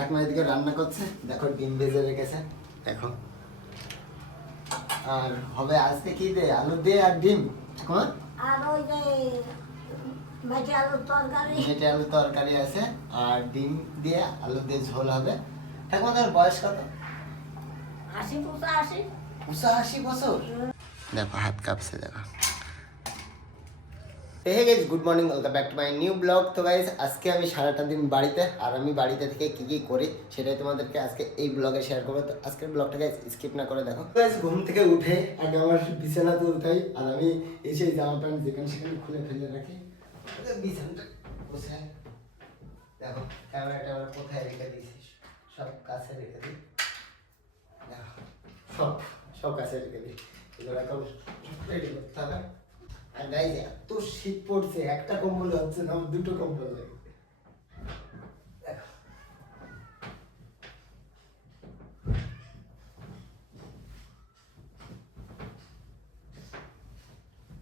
ঠাকুমা এদিকে রান্না করছে, দেখো ডিম ভেজে রেখেছে দেখো। আর হবে আজকে কি দে, আলু দিয়ে আর ডিম ঠাকুমা, আর ওই যে মেটে আলুর তরকারি। মেটে আলু তরকারি আছে আর ডিম দিয়ে আলু দিয়ে ঝোল হবে। ঠাকুমা তোমার বয়স কত? 80-85। 85 বছর। দেখো হাত কাঁপছে দেখো। Hey guys, good morning, welcome back to my new blog. তো গাইস আজকে আমি সারাটা দিন বাড়িতে, আর আমি বাড়িতে থেকে কি কি করি সেটাই তোমাদেরকে আজকে এই ব্লগে শেয়ার করবো। তো আজকের ব্লগটা গাইস স্কিপ না করে দেখো। গাইস ঘুম থেকে উঠে আগে আমার বিছানাতে উঠাই, আর আমি এসে জামা প্যান্ট যেখানে সেখানে খুলে ফেলে রাখি। বিছানাটা বসে দেখো, ক্যামেরাটা আমার কোথায় রেখে দিয়েছিস, সব কাছে রেখে দিই, দেখো সব সব কাছে রেখে দিই। এগুলো এখন রেডি করতে হবে। আর গাইস এত শীত পড়ছে, একটা কম্বল হচ্ছে না, দুটো কম্বল লাগে।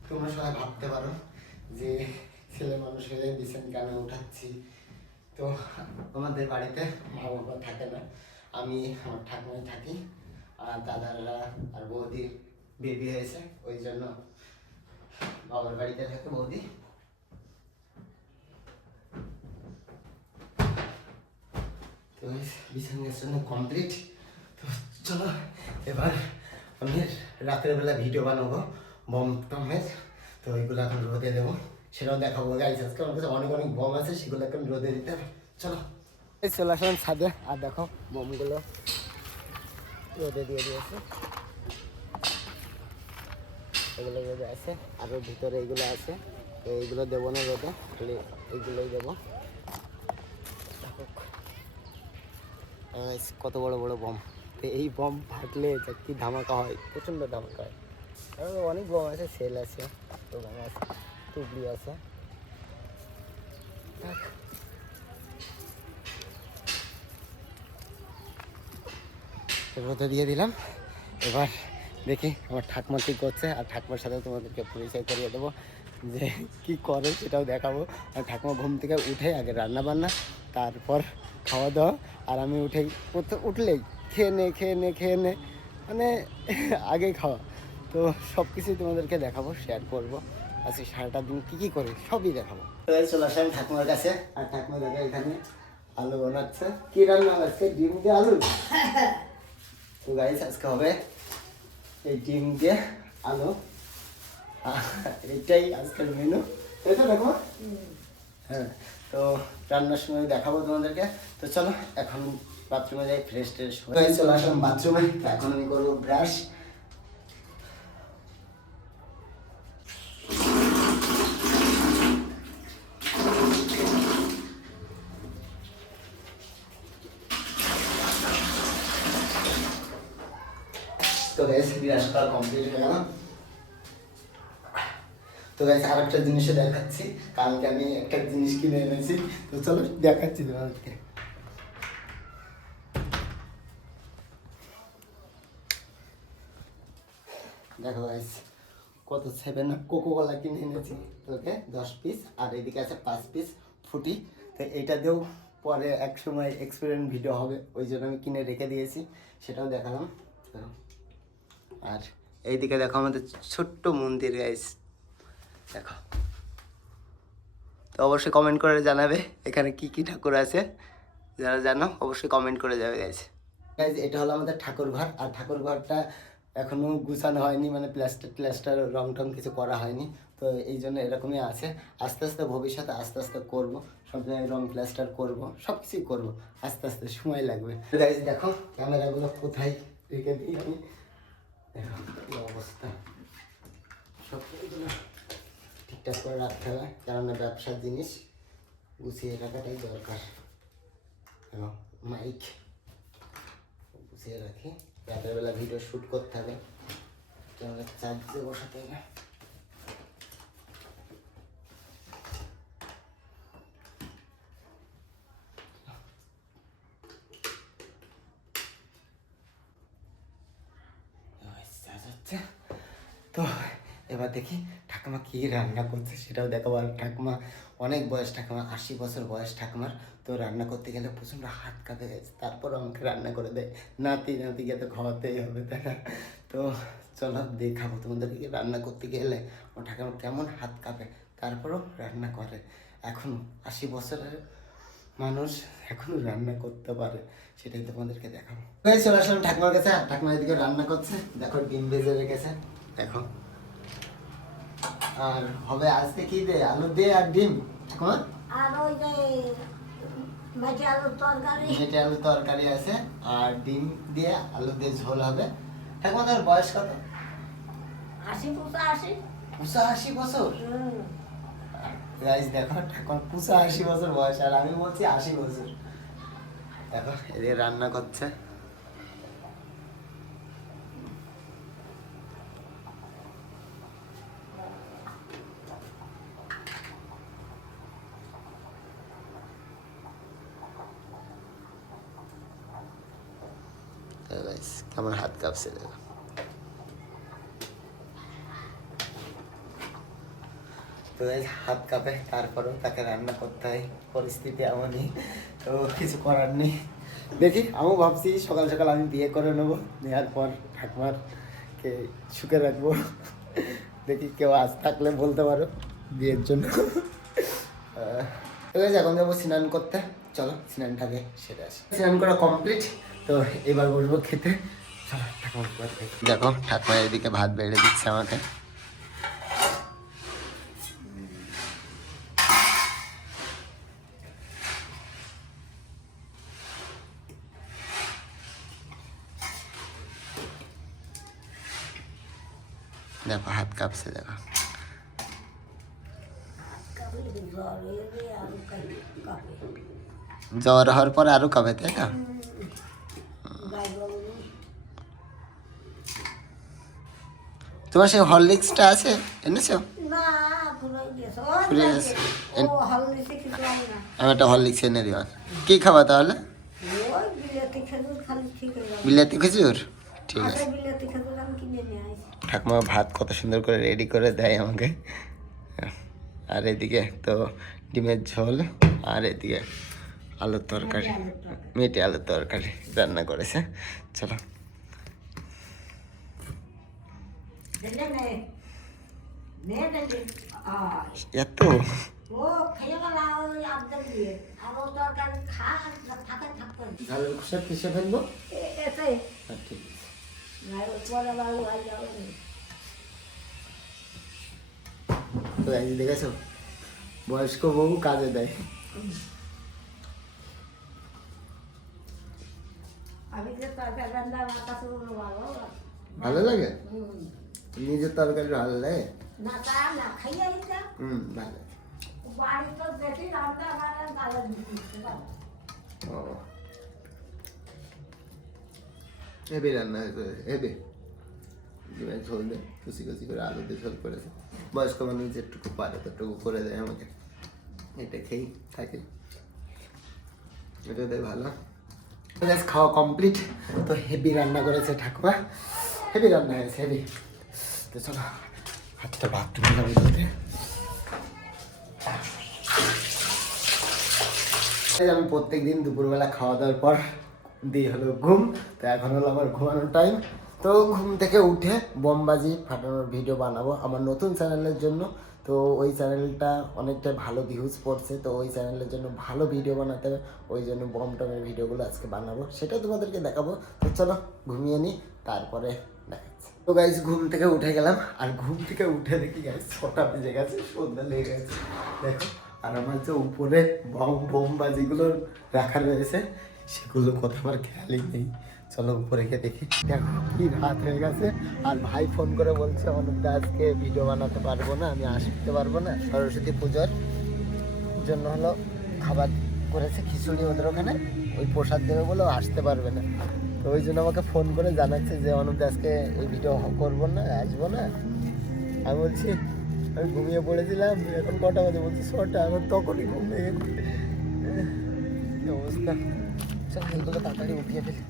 তোমরা সবাই ভাবতে পারো যে ছেলে মানুষ হয়ে বিছানা কেন উঠাচ্ছি। তো আমাদের বাড়িতে মা বাবা থাকে না, আমি আমার ঠাকুমাই থাকি, আর দাদারা আর বৌদির বেবি হয়েছে, ওই জন্য বাবার বাড়িতে থাকে বৌদি। তো বিছানার জন্য কমপ্লিট। তো চলো এবার আমি রাতের বেলা ভিডিও বানাবো বম টমের, তো ওইগুলো এখন রোদে দেবো, সেটাও দেখাবো গাইস। আজকে আমার কাছে অনেক অনেক বম আছে, সেগুলো এখন রোদে দিতে হবে। চলো চলে আসলাম ছাদে, আর দেখো বমগুলো রোদে দিয়ে দিয়েছে, এগুলো রোদে আছে, আরও ভিতরে এইগুলো আছে, তো এইগুলো দেবো না রোদে, খালি এইগুলোই দেবো। কত বড় বড় বম, তো এই বম ফাটলে কি ধামাকা হয়, প্রচণ্ড ধামাকা হয়। আর অনেক বম আছে, সেল আছে, তো বম আছে, টুবলি আছে। রোদে দিয়ে দিলাম, এবার দেখি আমার ঠাকুমা কী করছে, আর ঠাকুমার সাথে তোমাদেরকে পরিচয় করিয়ে দেবো যে কি করে সেটাও দেখাবো। আর ঠাকুমা ঘুম থেকে উঠে আগে রান্না বান্না, তারপর খাওয়া দাওয়া, আর আমি উঠলেই খেয়ে নে মানে আগেই খাওয়া। তো সব কিছুই তোমাদেরকে দেখাবো, শেয়ার করবো, আজকে সারাটা দিন কী কী করি সবই দেখাবো। তো চলে আসলাম ঠাকুমার কাছে, আর ঠাকুমা দেখে এখানে আলু বানাচ্ছে। কি রান্না আজকে? ডিম দিয়ে আলু। তো গাইস আজকে হবে এই ডিম দিয়ে আলু, এটাই আজকের মেনু, তাই তো দেখো। হ্যাঁ, তো রান্নার সময় দেখাবো তোমাদেরকে। তো চলো এখন বাথরুমে যাই, ফ্রেশ ট্রেশ হয়ে চলে আসলাম বাথরুমে। এখন আমি করবো ব্রাশ। তো গাইস ব্রাশ করা কমপ্লিট হয়ে গেল। তো গাইস আর একটা জিনিসও দেখাচ্ছি, কালকে আমি একটা জিনিস কিনে এনেছি, তো চলো দেখাচ্ছি তোমাদেরকে। দেখো গাইস কত 7 কোকো কোলা কিনে এনেছি, তোকে 10 পিস, আর এদিকে আছে 5 পিস ফুটি। তো এইটা দিয়েও পরে এক সময় এক্সপেরিমেন্ট ভিডিও হবে, ওই জন্য আমি কিনে রেখে দিয়েছি, সেটাও দেখালাম। আর এইদিকে দেখো আমাদের ছোট্ট মন্দির গাইস, দেখো। তো অবশ্যই কমেন্ট করে জানাবে এখানে কি কি ঠাকুর আছে, যারা জানো অবশ্যই কমেন্ট করে যাবে গাইস। গাইস এটা হলো আমাদের ঠাকুর ঘর, আর ঠাকুর ঘরটা এখনো গুছানো হয়নি, মানে প্লাস্টার রং টং কিছু করা হয়নি, তো এই জন্য এরকমই আছে। আস্তে আস্তে ভবিষ্যতে আস্তে আস্তে করবো, সব জায়গায় রং প্লাস্টার করবো, সব কিছুই করবো, আস্তে আস্তে সময় লাগবে। গাইস দেখো ক্যামেরাগুলো কোথায় রেখে দিই আমি, দেখো কি অবস্থা, সব এগুলো ঠিকঠাক করে রাখতে হবে, কেননা ব্যবসার জিনিস গুছিয়ে রাখাটাই দরকার। মাইক গুছিয়ে রাখি, রাতের বেলা ভিডিও শ্যুট করতে হবে, ক্যামেরা চার্জে বসাতে হবে। তো এবার দেখি ঠাকুমা কী রান্না করছে সেটাও দেখাবো। আর ঠাকুমা অনেক বয়স, ঠাকুমা 80 বছর বয়স ঠাকুমার। তো রান্না করতে গেলে প্রচণ্ড হাত কাঁপে গেছে, তারপর আমাকে রান্না করে দেয়। নাতিকে তো খাওয়াতেই হবে, তাই না? তো চলো দেখাবো তোমাদেরকে রান্না করতে গেলে ও ঠাকুমা কেমন হাত কাঁপে, তারপরও রান্না করে। এখনও 80 বছরের মানুষ এখনো রান্না করতে পারে, সেটাই তোমাদেরকে দেখাবো। চলে আসলাম ঠাকুমার কাছে, আর ঠাকুমা এদিকে রান্না করছে। দেখো ডিম ভেজে রেখেছে, দেখো। আর হবে আজকে কি দে, আলু দিয়ে আর ডিম ঠাকুমা। আর ওই যে ভাজি আলুর তরকারি, মেটে আলু তরকারি আছে, আর ডিম দিয়ে আলু দিয়ে ঝোল হবে। ঠাকুমা তোমার বয়স কত? 80 85 বছর। গাইস দেখো ঠাকুমার 85 বছর বয়স, আর আমি বলছি 80 বছর। দেখো এদিকে রান্না করছে। কেমন হাত কাঁপছে দেখো। তো হাত কাঁপে, তারপরেও তাকে রান্না করতে হয়, পরিস্থিতি এমনই, তো কিছু করার নেই। দেখি আমিও ভাবছি সকাল সকাল আমি বিয়ে করে নেবো, নেওয়ার পর ঠাকুমারকে সুখে রাখবো। দেখি কেউ আজ থাকলে বলতে পারো বিয়ের জন্য। ঠিক আছে, এখন যাবো স্নান করতে। চলো স্নানটাকে সেরে আসি। স্নান করা কমপ্লিট, তো এবার বসবো খেতে। চলো ঠাকুমা, দেখো ঠাকুমা এদিকে ভাত বেড়ে দিচ্ছে আমাকে। দেখো হাত কাঁপছে, দেখো। জ্বর হওয়ার পর আরো কাঁপে, তাই না? তোমার সেই হরলিক্সটা আছে, এনেছো? আমি একটা হরলিক্স এনে দিবা। কি খাবা তাহলে? বিলাতি খেজুর, ঠিক আছে। ঠাকুমা ভাত কত সুন্দর করে রেডি করে দেয় আমাকে। আর এদিকে তো ডিমের ঝোল, আর এদিকে আলুর তরকারি, মেটে আলুর তরকারি রান্না করেছে। চলো এত কিসে ফেলবো? ঠিক তো দেখেছো, বয়স্ক বউ কাজে দেয়। ভালো লাগে, নিজের তরকারি ভালো লাগে। ভালো। হেভি রান্না হয়েছে, হেভি। ডিমের ঝোল দিয়ে কুচি কুচি করে আলু দিয়ে ঝোল করেছে। বয়স্ক মানুষ যেটুকু পারে ততটুকু করে দেয় আমাকে, এটা খেয়েই থাকি। এটা দেয় ভালো। খাওয়া কমপ্লিট, তো হেভি রান্না করেছে ঠাকুমা, হেভি রান্না হয়েছে, হেভি। তো চলো হাতটা বাথরুমে যাবে বলতে। আমি প্রত্যেক দিন দুপুরবেলা খাওয়া দাওয়ার পর দিয়ে হলো ঘুম, তো এখন হলো আমার ঘুমানোর টাইম। তো ঘুম থেকে উঠে বোমবাজি ফাটানোর ভিডিও বানাবো আমার নতুন চ্যানেলের জন্য। তো ওই চ্যানেলটা অনেকটা ভালো ভিউজ পড়ছে, তো ওই চ্যানেলের জন্য ভালো ভিডিও বানাতে হবে, ওই জন্য বম টমের ভিডিওগুলো আজকে বানাবো, সেটা তোমাদেরকে দেখাবো। তো চলো ঘুমিয়ে নিই, তারপরে দেখাচ্ছি। তো গাইস ঘুম থেকে উঠে গেলাম, আর ঘুম থেকে উঠে দেখি গাইস 6টা বেজে গেছে, সন্ধ্যা লেগে গেছে দেখো। আর আমার যে উপরে বোমবাজিগুলো রাখা রয়েছে সেগুলো কথা আমার খেয়ালই নেই। চলো উপরে গিয়ে দেখি। দেখো কি রাত হয়ে গেছে, আর ভাই ফোন করে বলছে অনুপদা আজকে ভিডিও বানাতে পারবো না, আমি আসতে পারবো না, সরস্বতী পুজোর জন্য হলো খাবার করেছে খিচুড়ি ওদের ওখানে, ওই প্রসাদ দেবে বলে আসতে পারবে না। তো ওই জন্য আমাকে ফোন করে জানাচ্ছে যে অনুপদা আজকে এই ভিডিও করবো না, আসবো না। আমি বলছি আমি ঘুমিয়ে পড়েছিলাম, এখন কটা বাজে? বলছি 6টা। আমার তখনই ঘুম ভেঙে অবস্থা। চল এইগুলো তাড়াতাড়ি উঠিয়ে ফেলি।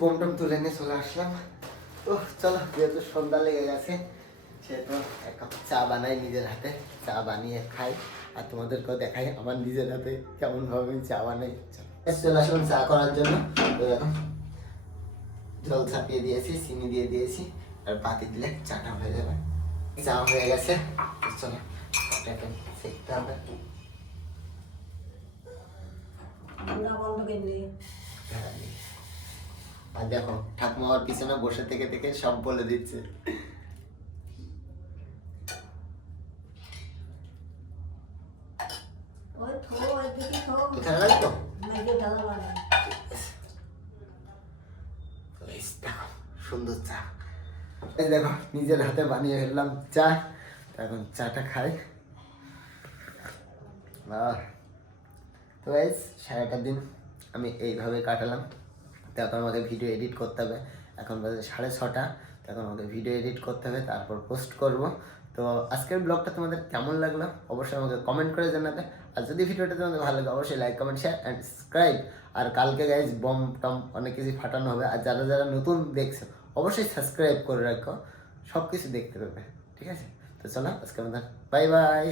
বোম টম তুলে নিয়ে চলে আসলাম। ও চলো, যেহেতু সন্ধ্যা লেগে গেছে সেহেতু এক কাপ চা বানাই নিজের হাতে, চা বানিয়ে খাই আর তোমাদেরকেও দেখাই আমার নিজের হাতে কেমনভাবে আমি চা বানাই। চলে আসলাম চা করার জন্য। তো দেখো জল ছাপিয়ে দিয়েছি, চিনি দিয়ে দিয়েছি আর বাতি দিলে চাটা হয়ে যাবে। চা হয়ে গেছে, চলো এটাকে সেকতে হবে। ঠান্ডা বন্ধ করে নে। আর দেখো ঠাকুমা আমার পিছনে বসে থেকে থেকে সব বলে দিচ্ছে। ওই থো, ওইদিকে থো। এখানে রাখতো মেঘে ঢালা বাড়া। দেখো সুন্দর চা, এই দেখো নিজের হাতে বানিয়ে ফেললাম চা। এখন চাটা খাই। তো গাইস সারাটা দিন আমি এইভাবে কাটালাম। তো এখন আমাকে ভিডিও এডিট করতে হবে, এখন বাজে 6:30। তো এখন আমাকে ভিডিও এডিট করতে হবে, তারপর পোস্ট করব। তো আজকের ব্লগটা তোমাদের কেমন লাগলো অবশ্যই আমাকে কমেন্ট করে জানাবে। আর যদি ভিডিওটা তোমাদের ভালো লাগে অবশ্যই like comment share and subscribe. আর কালকে গাইস বম টম অনেক কিছু ফাটানো হবে, আর যারা যারা নতুন দেখছো অবশ্যই সাবস্ক্রাইব করে রাখো, সব কিছু দেখতে পাবে। ঠিক আছে, তো চলো আজকে আমাদের বাই বাই।